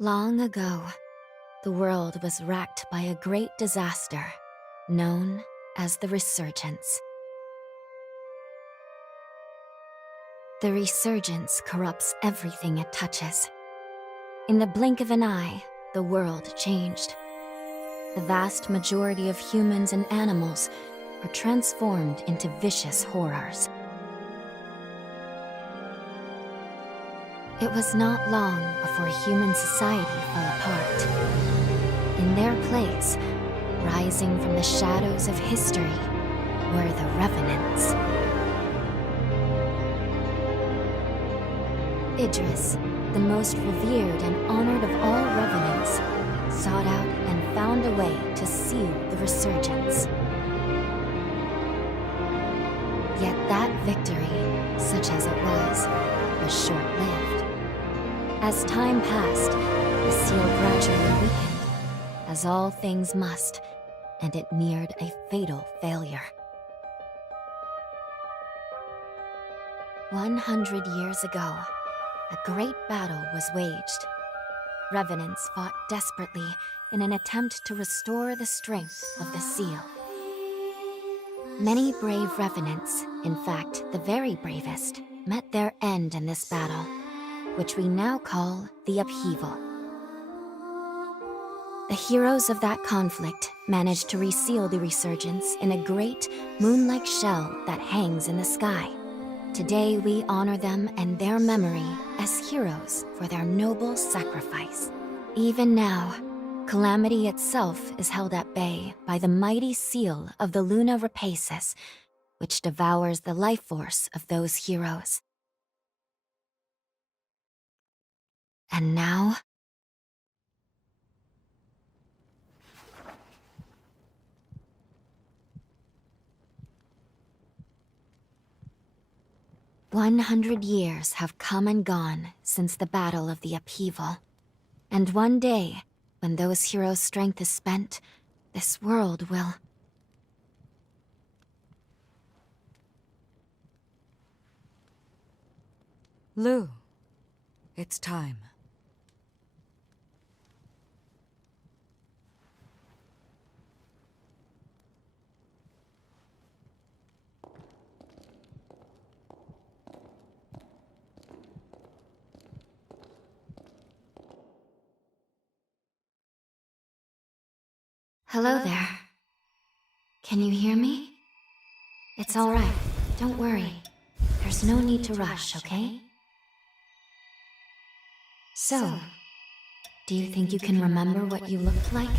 Long ago, the world was racked by a great disaster, known as the Resurgence. The Resurgence corrupts everything it touches. In the blink of an eye, the world changed. The vast majority of humans and animals were transformed into vicious horrors. It was not long before human society fell apart. In their place, rising from the shadows of history, were the Revenants. Idris, the most revered and honored of all Revenants, sought out and found a way to seal the Resurgence. Yet that victory, such as it was short-lived. As time passed, the seal gradually weakened, as all things must, and it neared a fatal failure. 100 years ago, a great battle was waged. Revenants fought desperately in an attempt to restore the strength of the seal. Many brave Revenants, in fact, the very bravest, met their end in this battle, which we now call the Upheaval. The heroes of that conflict managed to reseal the Resurgence in a great, moon-like shell that hangs in the sky. Today we honor them and their memory as heroes for their noble sacrifice. Even now, calamity itself is held at bay by the mighty seal of the Luna Rapacis, which devours the life force of those heroes. And now, 100 years have come and gone since the Battle of the Upheaval. And one day, when those heroes' strength is spent, this world will... Lou, it's time. Hello there. Can you hear me? It's all right. Don't worry. There's no need to rush, okay? So, do you think you can remember what you looked like?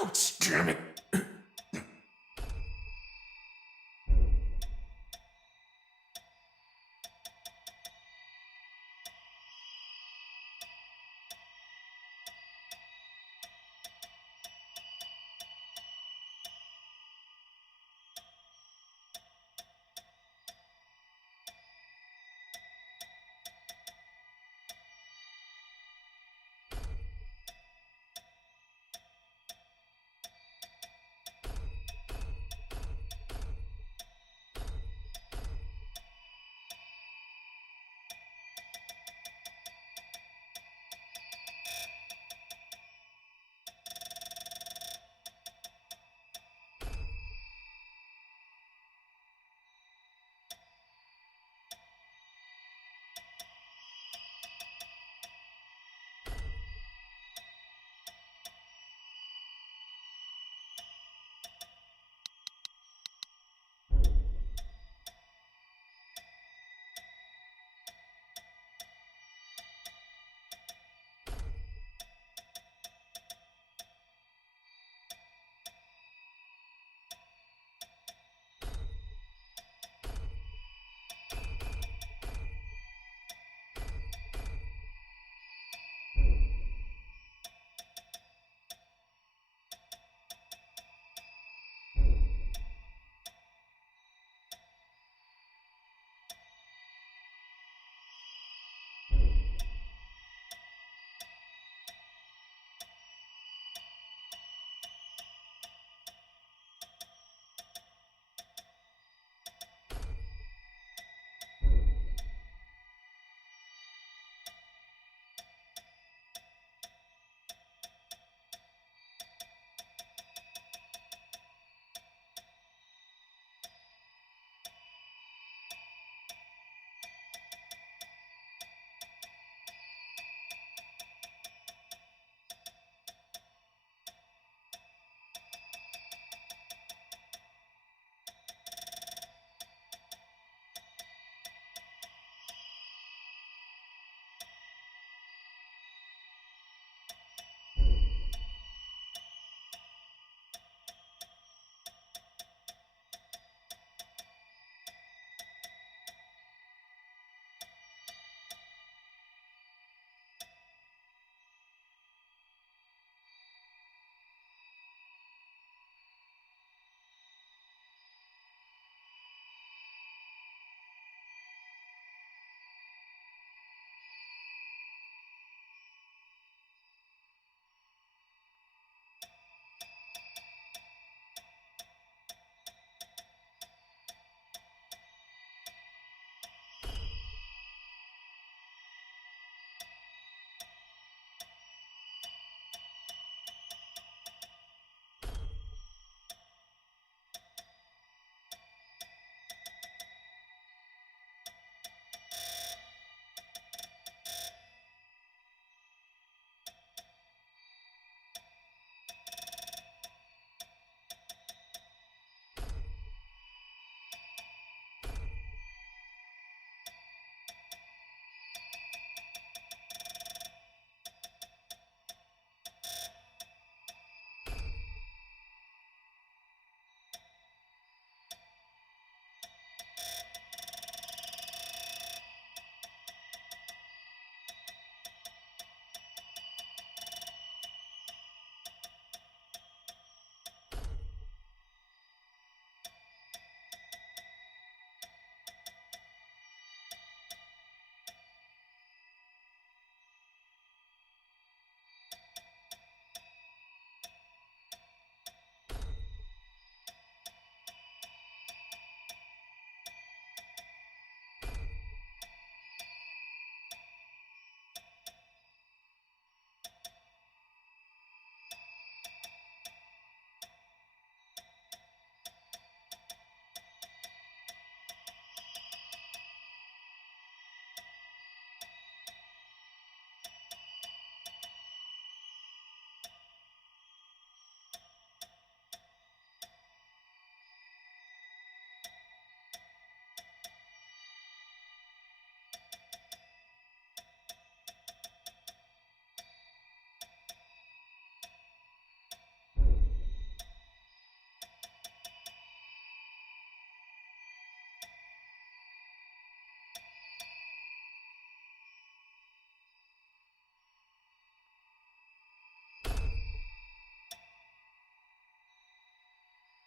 Ouch, damn it.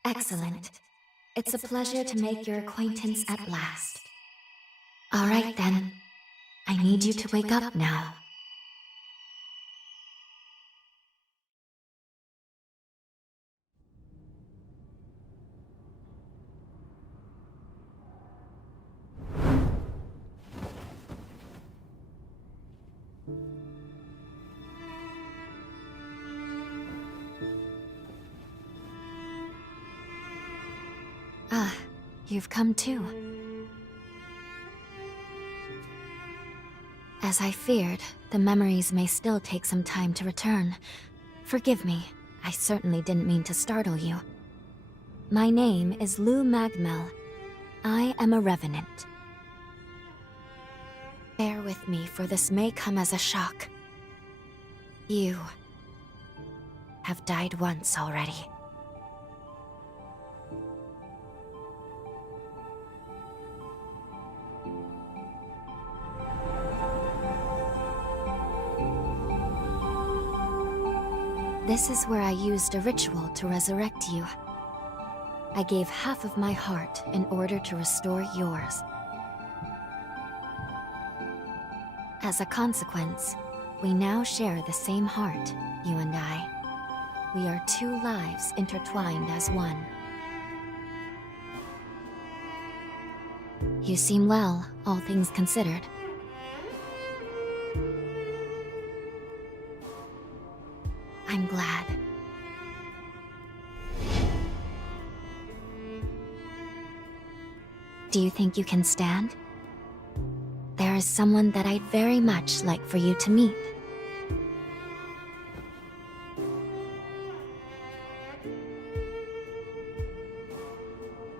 Excellent. It's a pleasure to make your acquaintance at last. All right then. I need you to wake up now. Ah, you've come too. As I feared, the memories may still take some time to return. Forgive me, I certainly didn't mean to startle you. My name is Lou Magmel. I am a revenant. Bear with me, for this may come as a shock. You have died once already. This is where I used a ritual to resurrect you. I gave half of my heart in order to restore yours. As a consequence, we now share the same heart, you and I. We are two lives intertwined as one. You seem well, all things considered. I'm glad. Do you think you can stand? There is someone that I'd very much like for you to meet.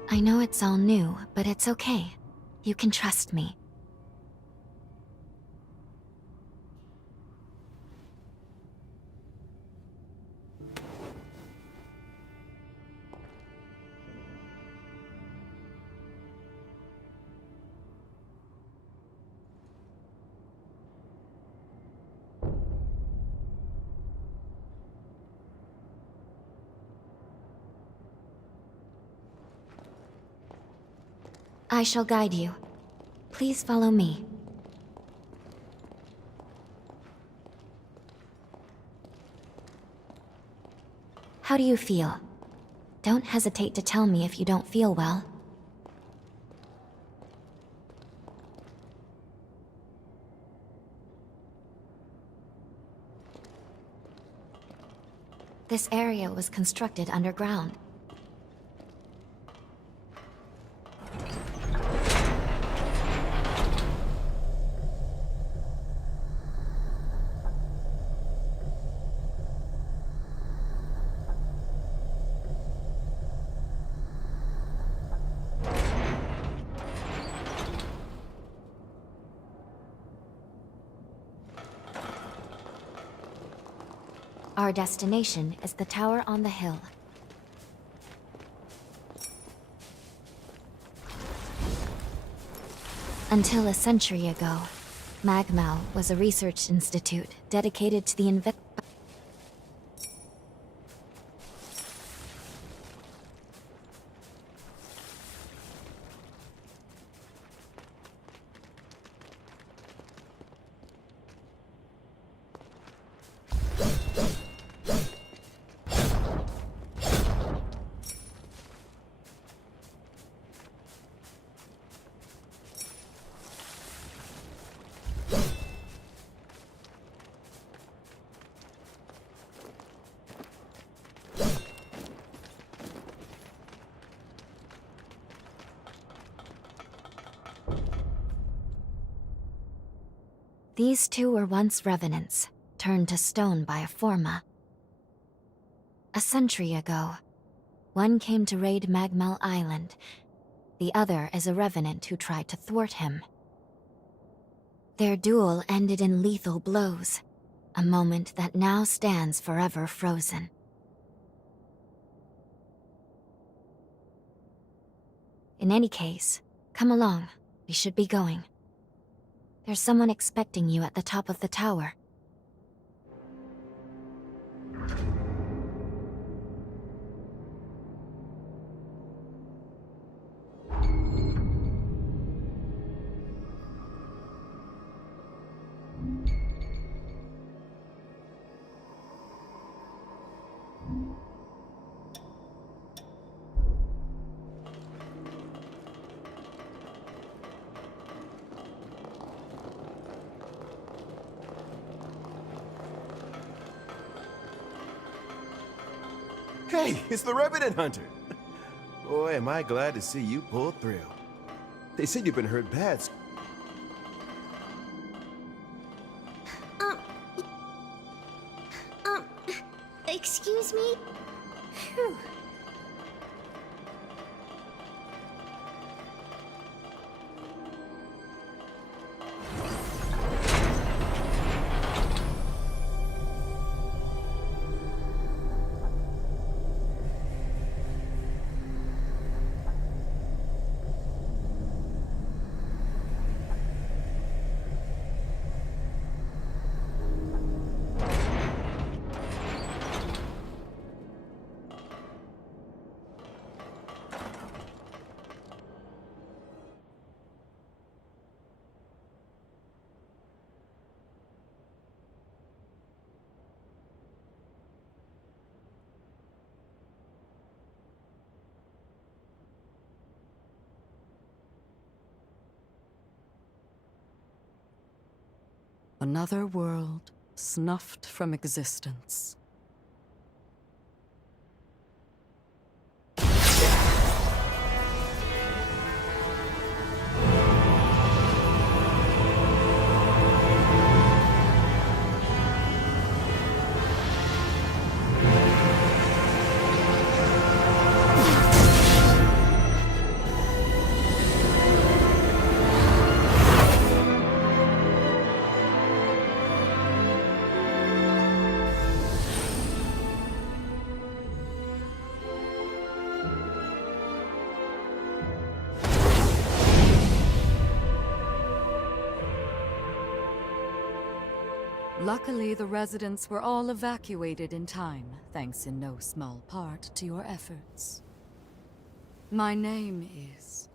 I know it's all new, but it's okay. You can trust me. I shall guide you. Please follow me. How do you feel? Don't hesitate to tell me if you don't feel well. This area was constructed underground. Our destination is the tower on the hill. Until a century ago, Magmal was a research institute dedicated to the These two were once revenants, turned to stone by a forma. A century ago, one came to raid Magmal Island. The other is a revenant who tried to thwart him. Their duel ended in lethal blows, a moment that now stands forever frozen. In any case, come along. We should be going. There's someone expecting you at the top of the tower. Hey, it's the Revenant Hunter. Boy, am I glad to see you pull through. They said you've been hurt bad. Um, excuse me? Phew. Another world snuffed from existence. Luckily, the residents were all evacuated in time, thanks in no small part to your efforts. My name is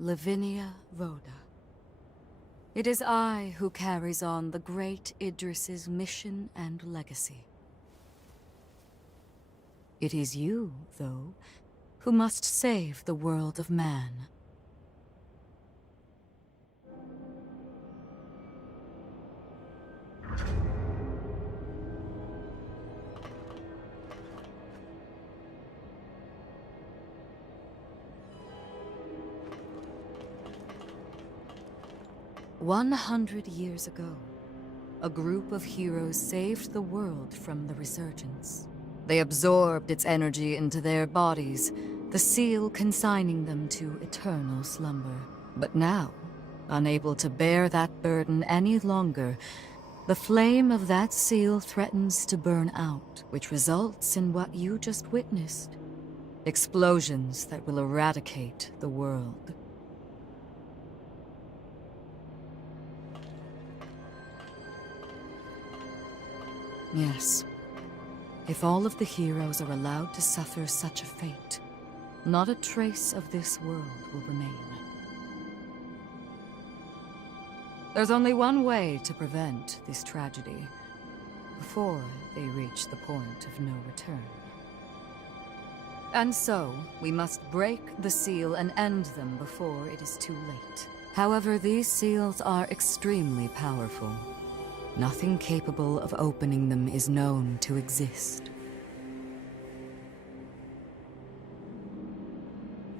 Lavinia Rhoda. It is I who carries on the great Idris's mission and legacy. It is you, though, who must save the world of man. 100 years ago, a group of heroes saved the world from the resurgence. They absorbed its energy into their bodies, the seal consigning them to eternal slumber. But now, unable to bear that burden any longer, the flame of that seal threatens to burn out, which results in what you just witnessed. Explosions that will eradicate the world. Yes. If all of the heroes are allowed to suffer such a fate, not a trace of this world will remain. There's only one way to prevent this tragedy, before they reach the point of no return. And so, we must break the seal and end them before it is too late. However, these seals are extremely powerful. Nothing capable of opening them is known to exist.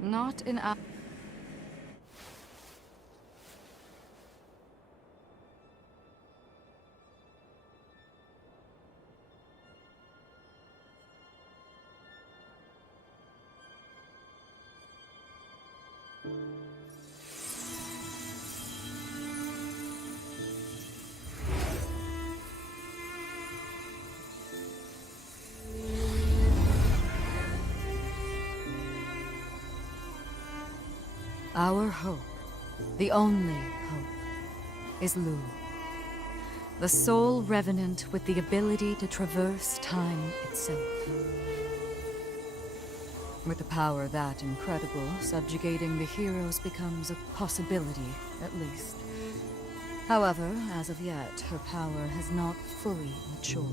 Not in our... Our hope, the only hope, is Luna, the sole revenant with the ability to traverse time itself. With a power that incredible, subjugating the heroes becomes a possibility, at least. However, as of yet, her power has not fully matured.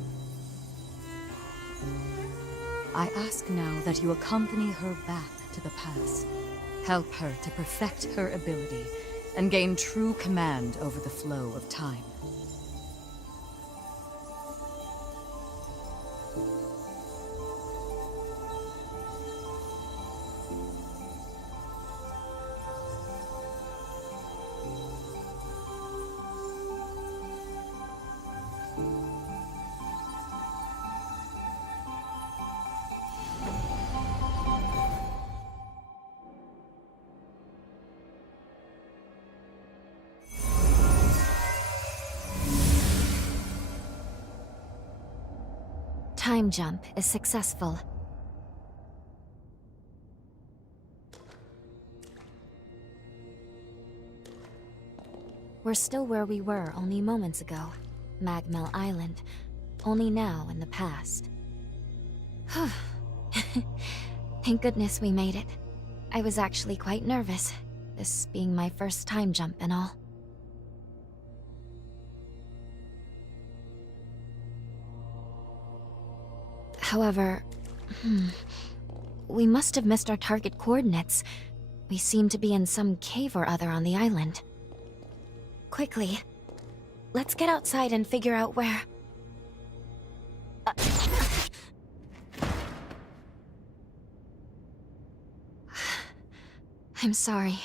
I ask now that you accompany her back to the past. Help her to perfect her ability and gain true command over the flow of time. time jump is successful. We're still where we were only moments ago. Magmel Island. Only now in the past. Thank goodness we made it. I was actually quite nervous, this being my first time jump and all. However, we must have missed our target coordinates. We seem to be in some cave or other on the island. Quickly, let's get outside and figure out where... I'm sorry.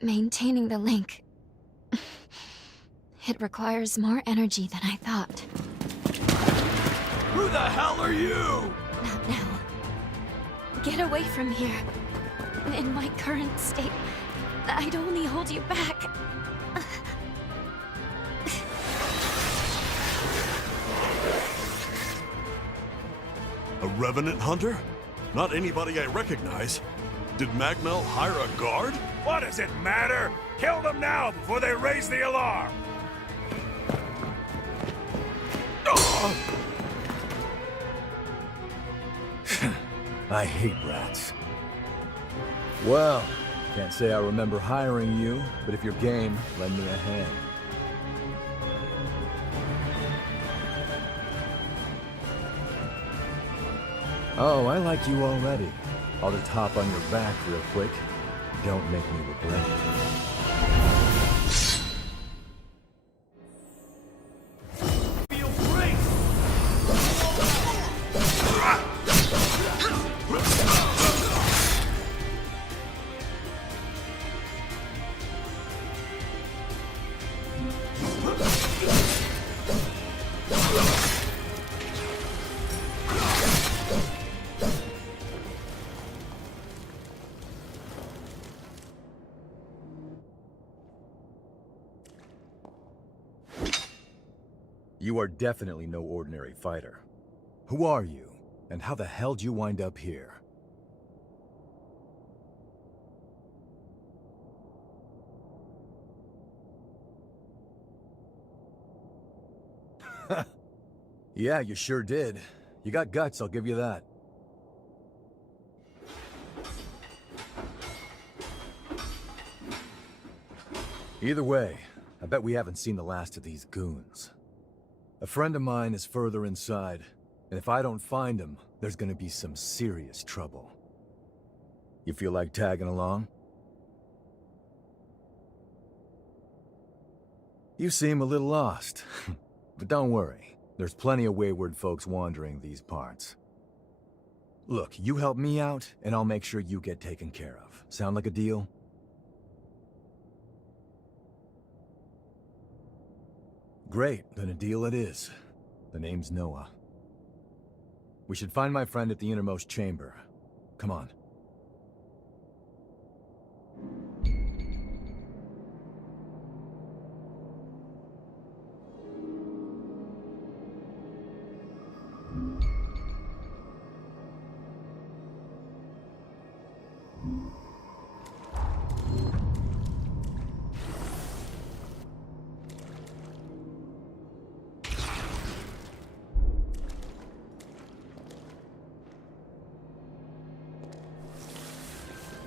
Maintaining the link... It requires more energy than I thought. Who the hell are you? Not now. Get away from here. In my current state, I'd only hold you back. A revenant hunter? Not anybody I recognize. Did Magmel hire a guard? What does it matter? Kill them now before they raise the alarm! I hate rats. Well, can't say I remember hiring you, but if you're game, lend me a hand. Oh, I like you already. I'll just hop on your back real quick. Don't make me regret it. Feel great! You are definitely no ordinary fighter. Who are you, and how the hell did you wind up here? Yeah, you sure did. You got guts, I'll give you that. Either way, I bet we haven't seen the last of these goons. A friend of mine is further inside, and if I don't find him, there's gonna be some serious trouble. You feel like tagging along? You seem a little lost, but don't worry. There's plenty of wayward folks wandering these parts. Look, you help me out, and I'll make sure you get taken care of. Sound like a deal? Great, then a deal it is. The name's Noah. We should find my friend at the innermost chamber. Come on.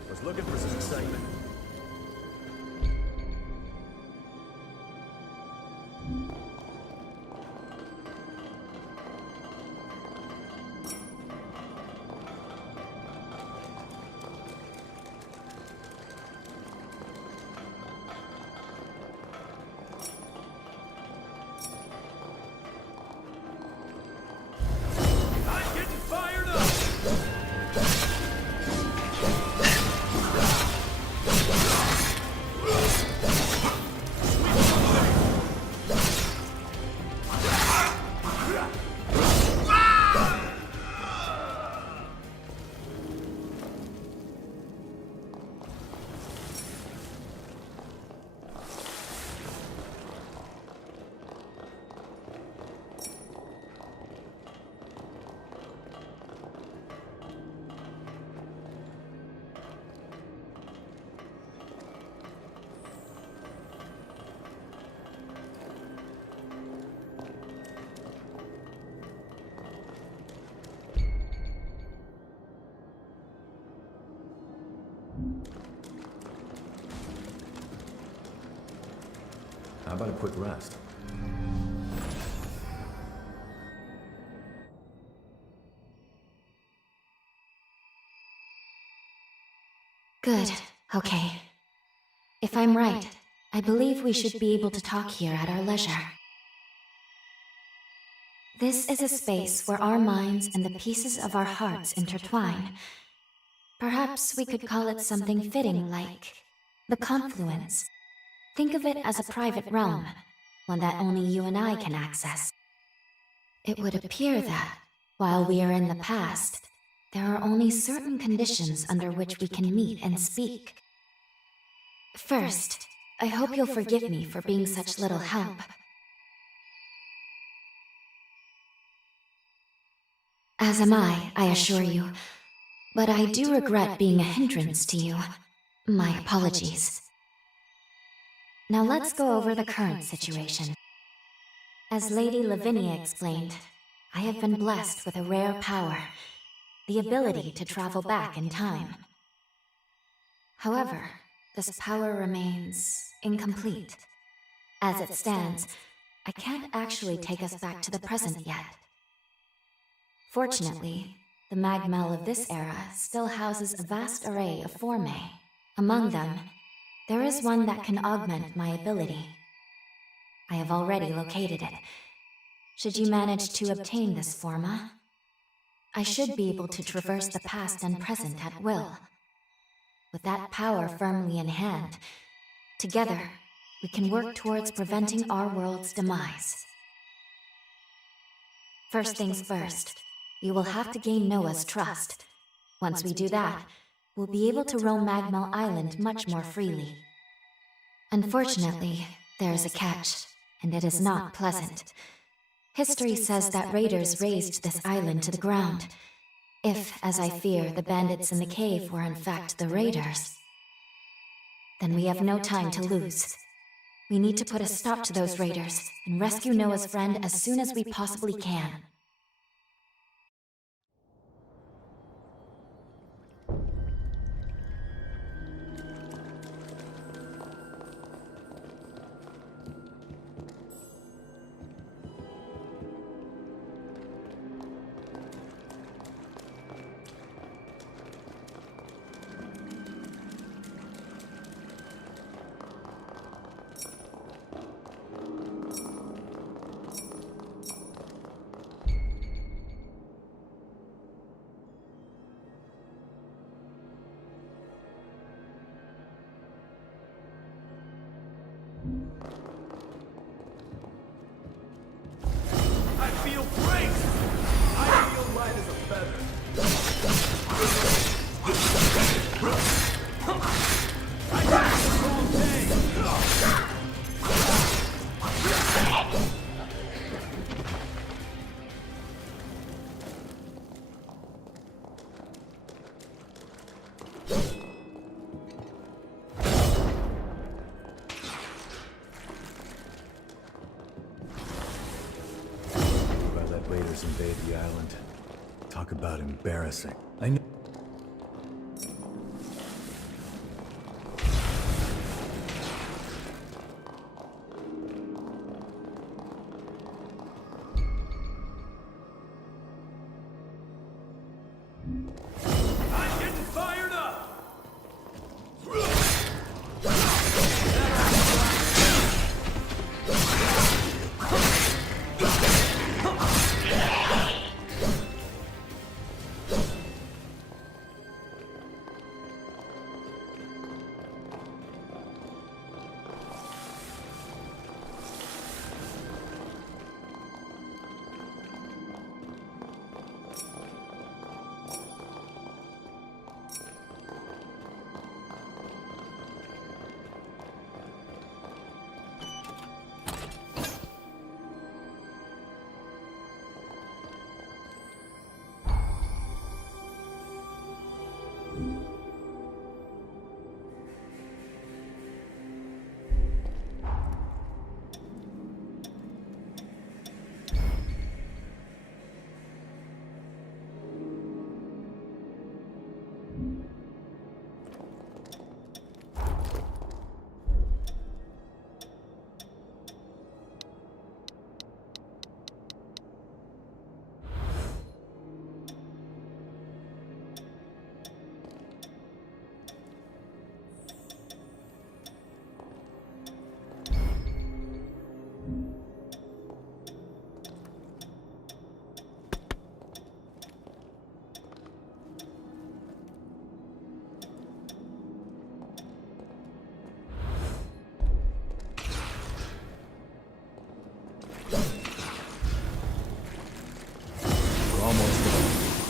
Was looking for some excitement. I'm getting fired up! How about a quick rest? Good. Okay. If I'm right, I believe we should be able to talk here at our leisure. This is a space where our minds and the pieces of our hearts intertwine. Perhaps we could call it something fitting like the confluence. Think of it as a private realm, one that only you and I can access. It would appear that, while we are in the past, there are only certain conditions under which we can meet and speak. First, I hope you'll forgive me for being such little help. As am I assure you. But I do regret being a hindrance to you. My apologies. Now let's go over the current situation. As Lady Lavinia explained, I have been blessed with a rare power, the ability to travel back in time. However, this power remains incomplete. As it stands, I can't actually take us back to the present yet. Fortunately, the magmel of this era still houses a vast array of formae. Among them, there is one that can augment my ability. I have already located it. Should you manage to obtain this forma, I should be able to traverse the past and present at will. With that power firmly in hand, together, we can work towards preventing our world's demise. First things first, we will have to gain Noah's trust. Once we do that, we'll be able to roam Magmel Island much more freely. Unfortunately, there is a catch, and it is not pleasant. History says that raiders razed this island to the ground. If, as I fear, the bandits in the cave were in fact the raiders, then we have no time to lose. We need to put a stop to those raiders and rescue Noah's friend as soon as we possibly can. I feel great! I feel light as a feather. I got this all day! Raiders invade the island. Talk about embarrassing. I know. I'm getting fired up!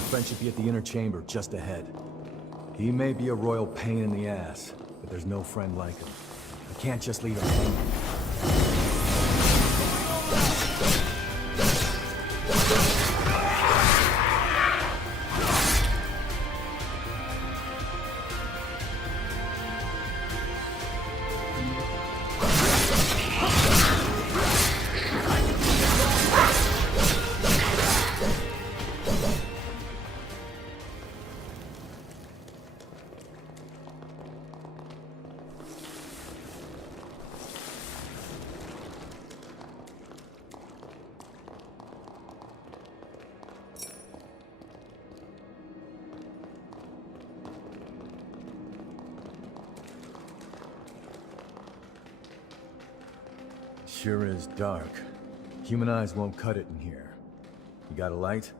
friend should be at the inner chamber just ahead. He may be a royal pain in the ass, but there's no friend like him. I can't just leave him hanging. Sure is dark. Human eyes won't cut it in here. You got a light?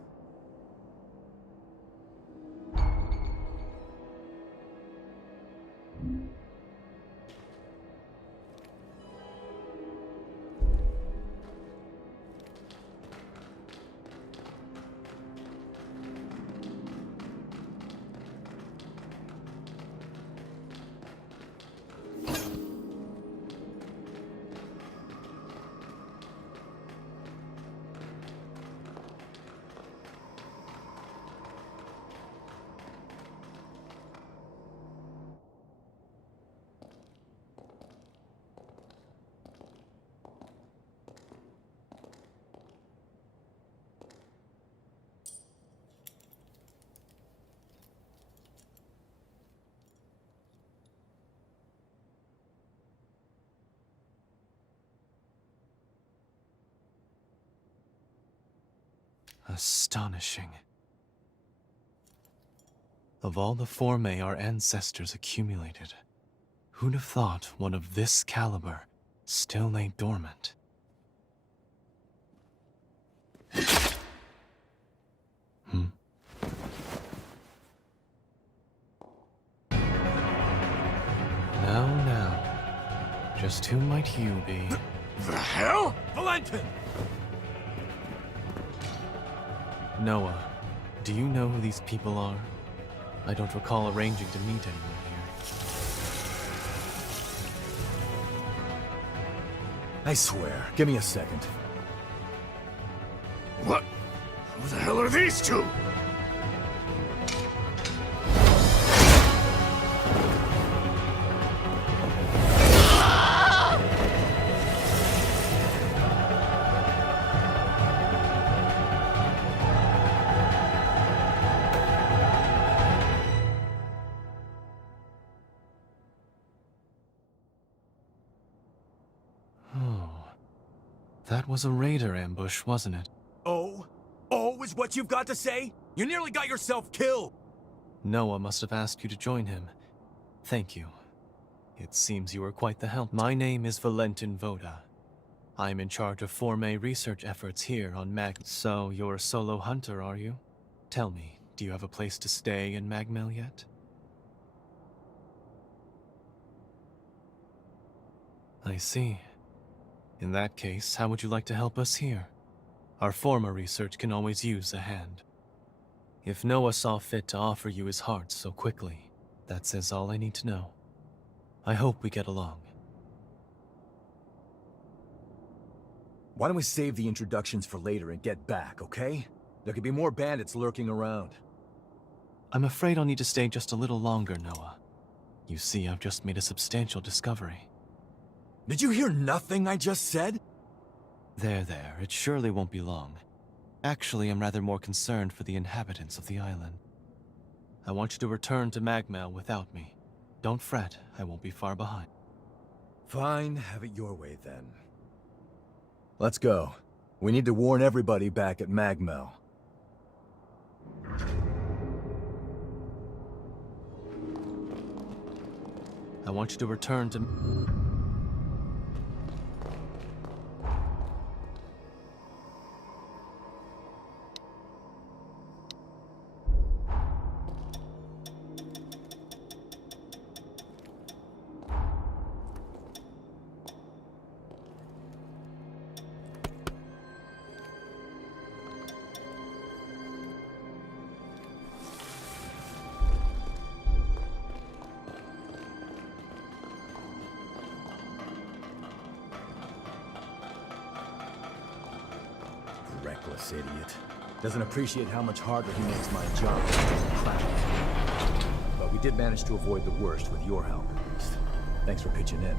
Astonishing. Of all the formae our ancestors accumulated, who'd have thought one of this caliber still lay dormant? Now, just who might you be? The hell? Valentin! Noah, do you know who these people are? I don't recall arranging to meet anyone here. I swear. Give me a second. What? Who the hell are these two? That was a raider ambush, wasn't it? Oh? Oh is what you've got to say? You nearly got yourself killed! Noah must have asked you to join him. Thank you. It seems you were quite the help. My name is Valentin Voda. I'm in charge of formae research efforts here on Mag. So you're a solo hunter, are you? Tell me, do you have a place to stay in Magmel yet? I see. In that case, how would you like to help us here? Our former research can always use a hand. If Noah saw fit to offer you his heart so quickly, that says all I need to know. I hope we get along. Why don't we save the introductions for later and get back, okay? There could be more bandits lurking around. I'm afraid I'll need to stay just a little longer, Noah. You see, I've just made a substantial discovery. Did you hear nothing I just said? There, it surely won't be long. Actually, I'm rather more concerned for the inhabitants of the island. I want you to return to Magmel without me. Don't fret, I won't be far behind. Fine, have it your way then. Let's go. We need to warn everybody back at Magmel. I want you to return to... Jealous idiot. Doesn't appreciate how much harder he makes my job. Crap. But we did manage to avoid the worst with your help, at least. Thanks for pitching in.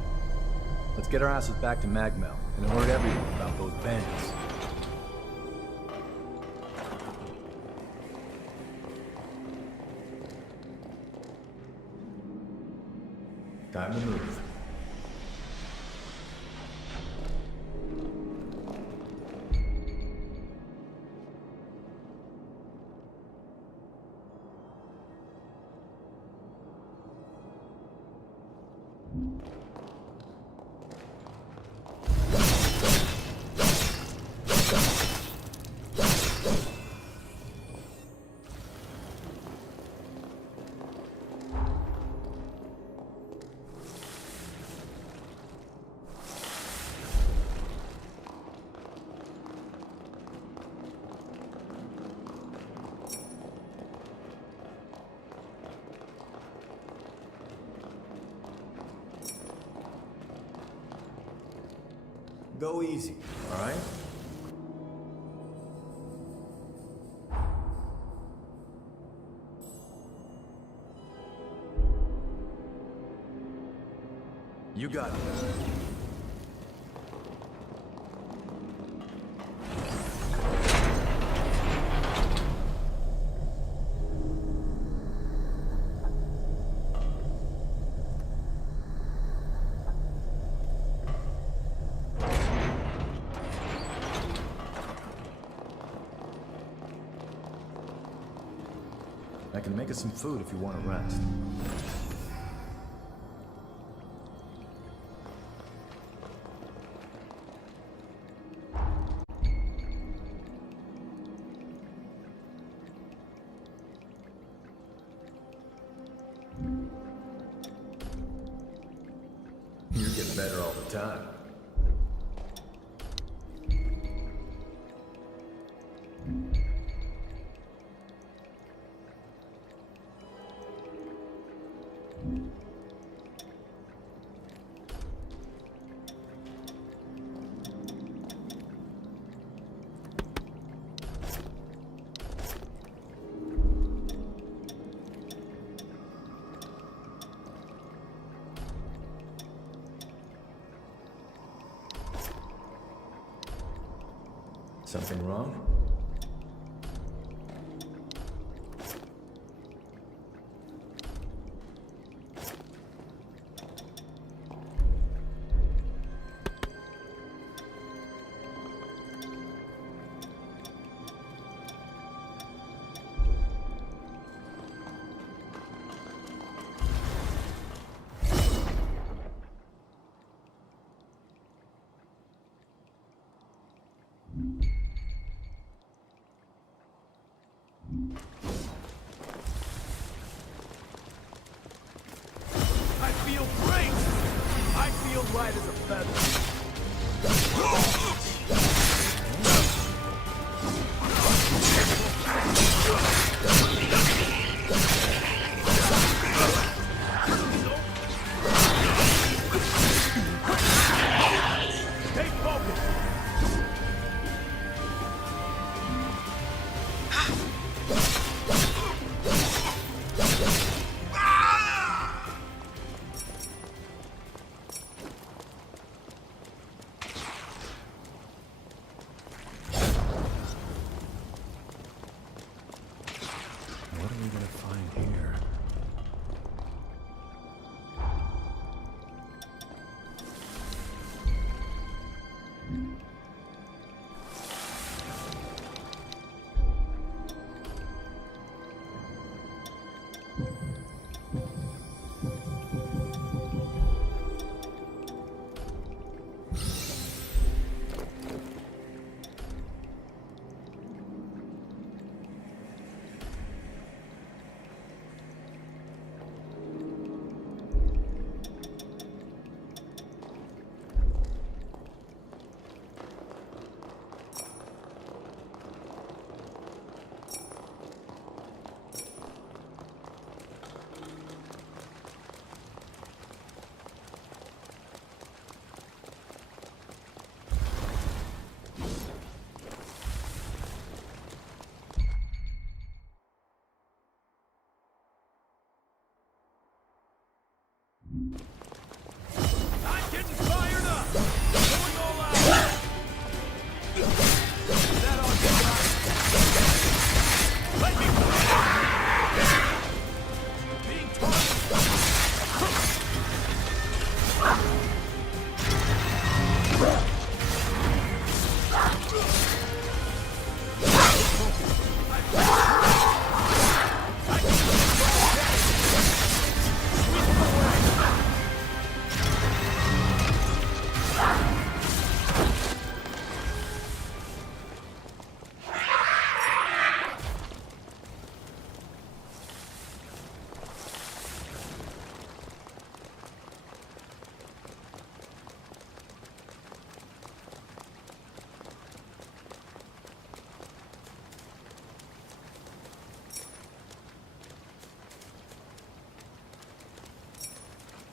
Let's get our asses back to Magmel and alert everyone about those bandits. Time to move. Go easy, all right? You got it. I can make us some food if you want to rest. You're getting better all the time. Something wrong? I feel great! I feel light as a feather. Stay focused! What are we gonna find here?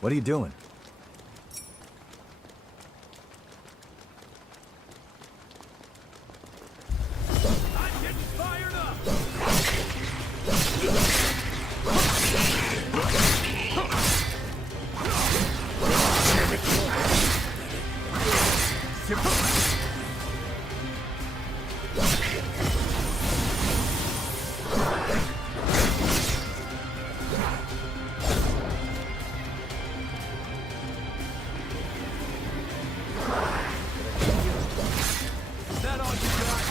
What are you doing? I'm getting fired up! Is that all you got?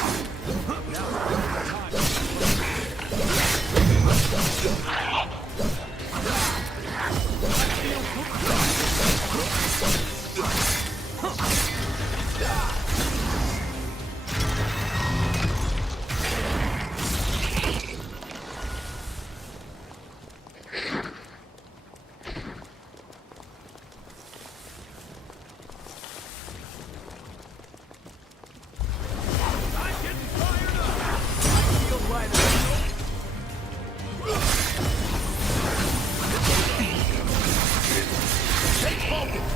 I'm getting fired up! I feel lighter. Take focus!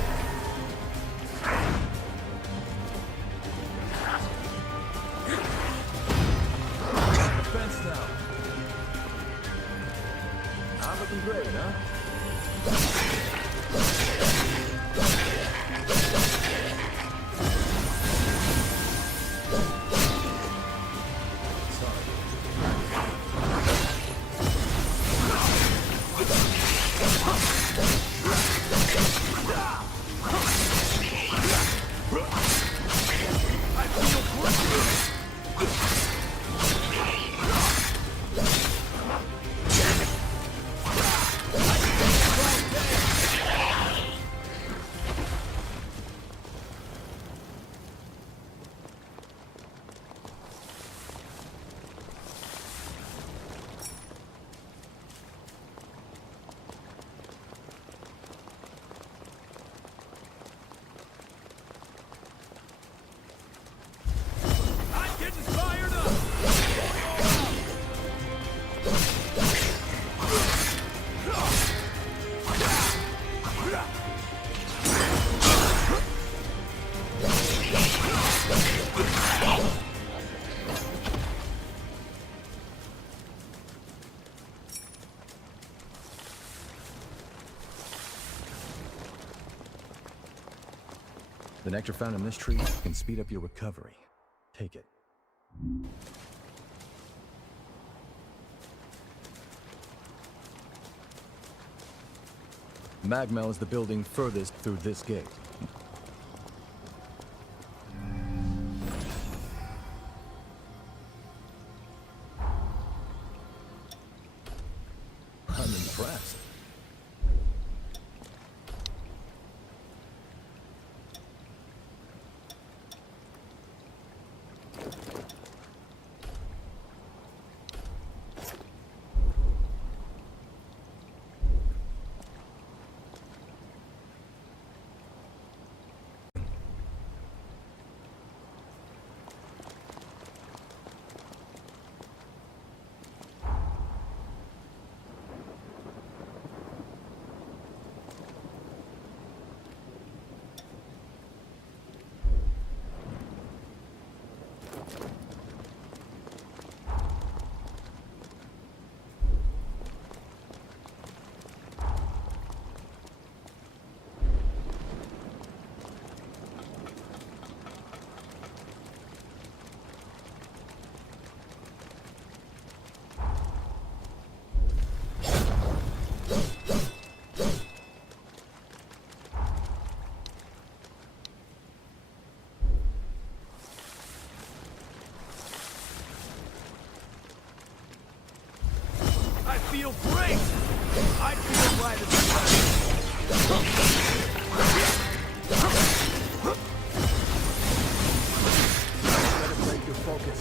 Defense now. I'm looking great, huh? I'm getting fired up! The nectar found in this tree can speed up your recovery. Take it. Magmel is the building furthest through this gate. I'm impressed. I feel great! I feel light as a feather. Better break your focus.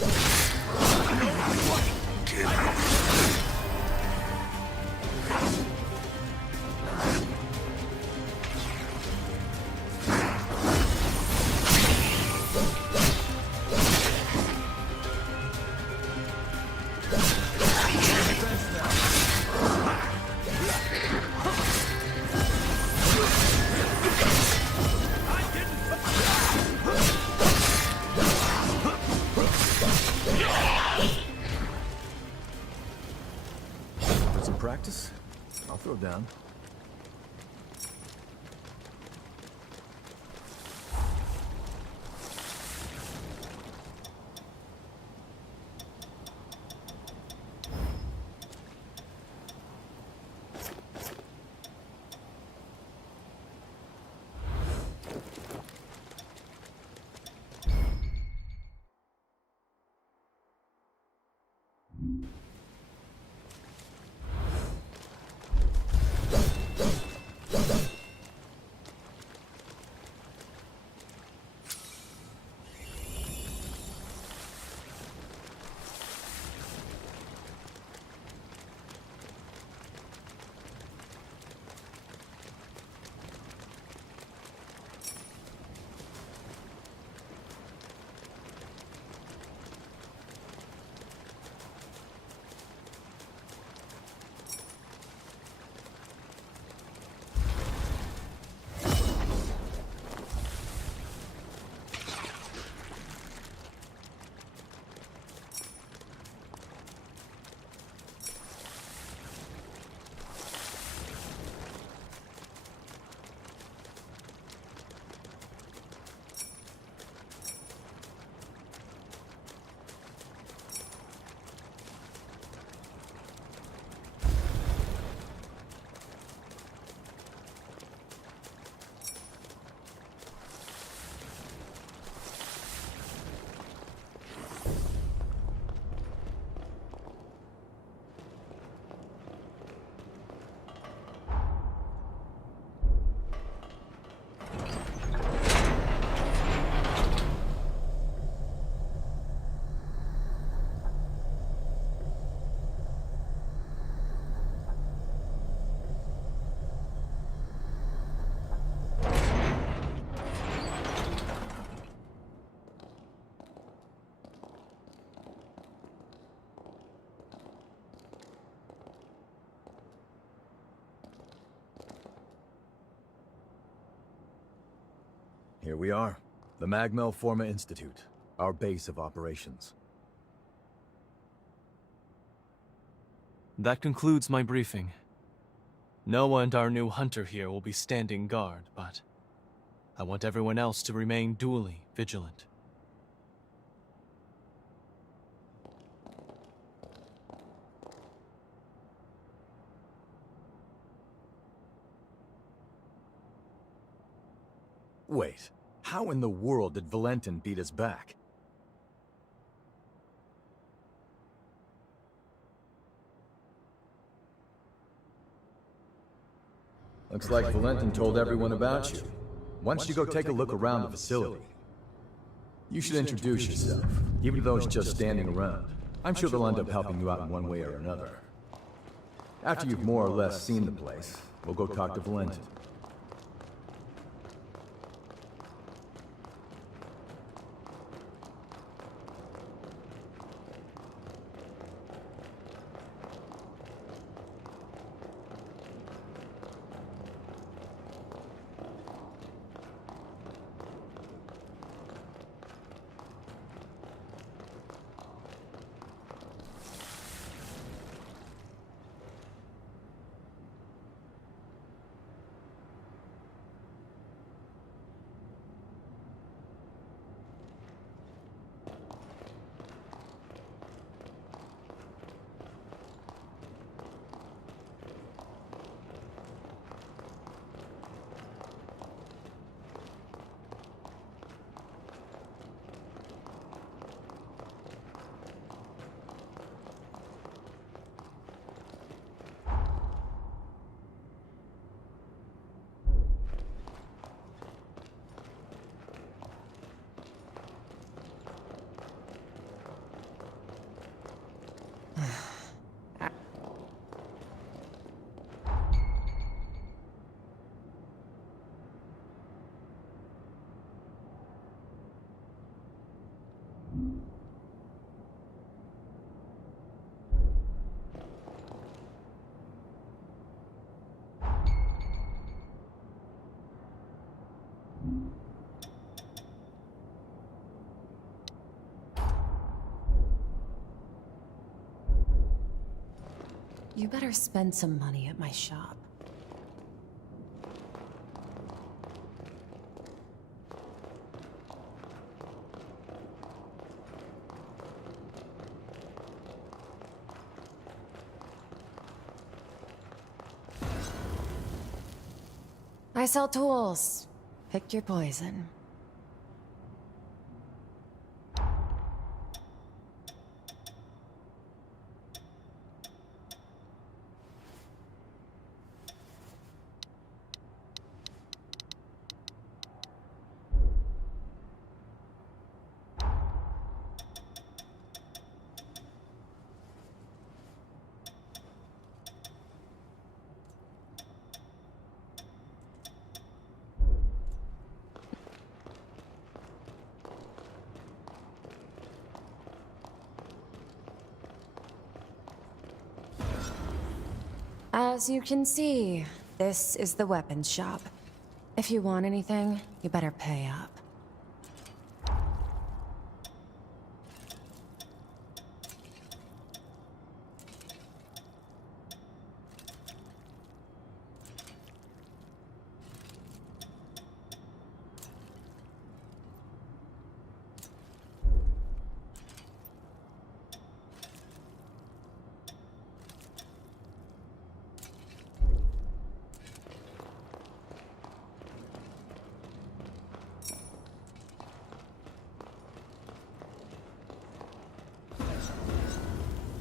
Defense now. some practice? I'll throw down. Here we are, the Magmel Forma Institute, our base of operations. That concludes my briefing. Noah and our new hunter here will be standing guard, but I want everyone else to remain duly vigilant. Wait, how in the world did Valentin beat us back? Looks like Valentin told everyone about you. Why don't you go take a look around the facility? You should introduce yourself, even though it's just standing around. I'm sure they'll end up helping you out in one way or another. After you've more or less seen the place, we'll go talk to Valentin. You better spend some money at my shop. I sell tools. Pick your poison. As you can see, this is the weapons shop. If you want anything, you better pay up.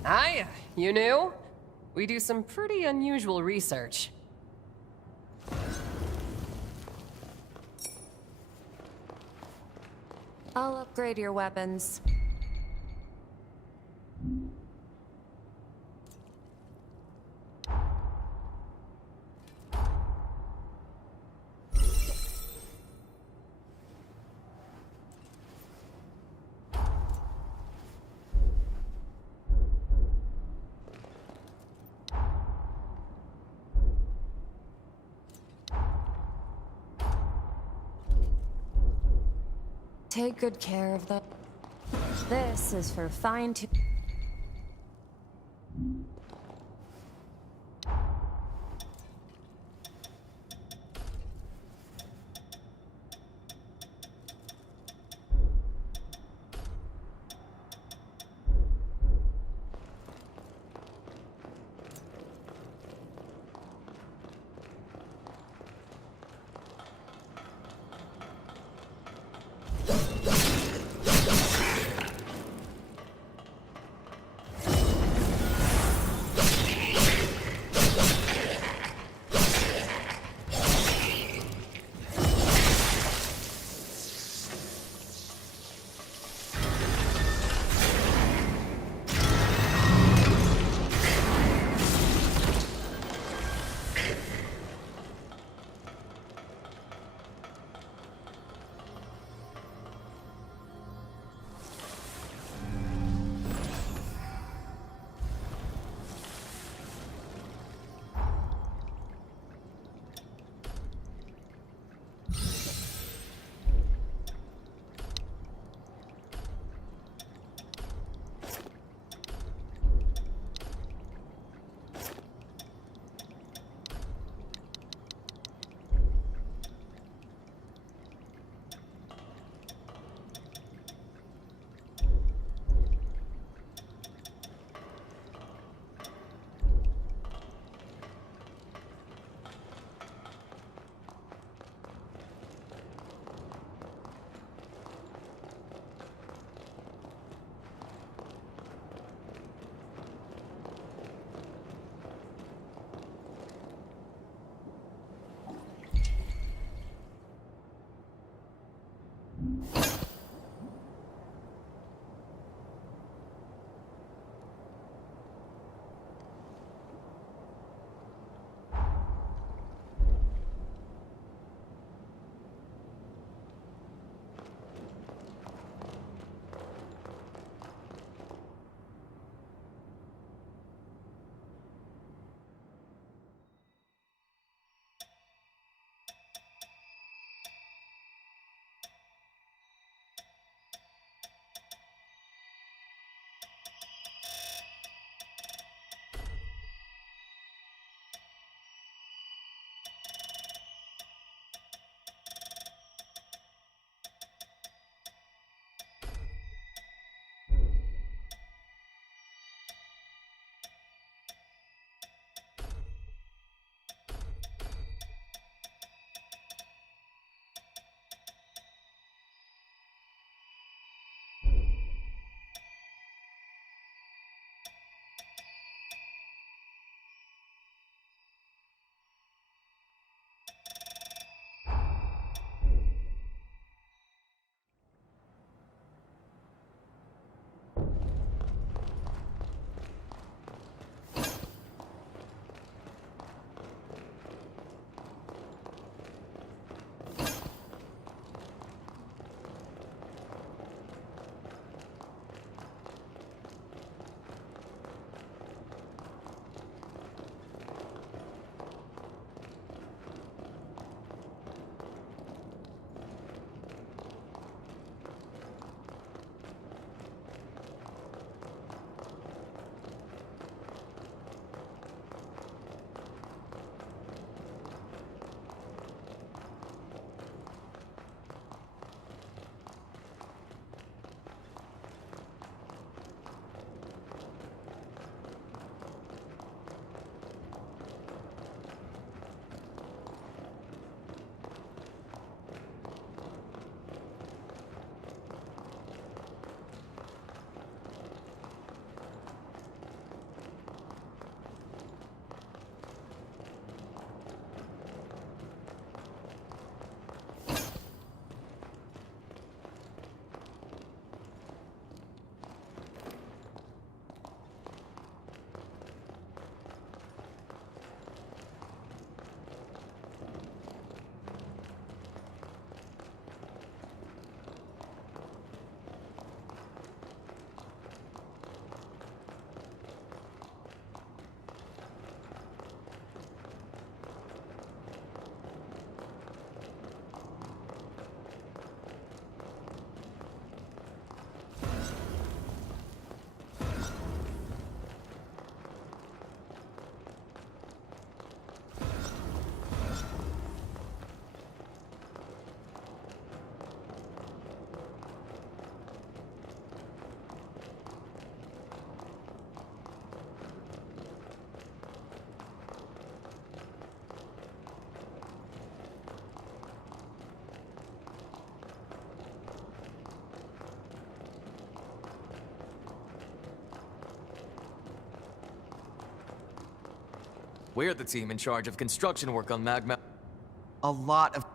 Hiya, you new? We do some pretty unusual research. I'll upgrade your weapons. Take good care of them. This is for fine-tuning. We're the team in charge of construction work on Magma. A lot of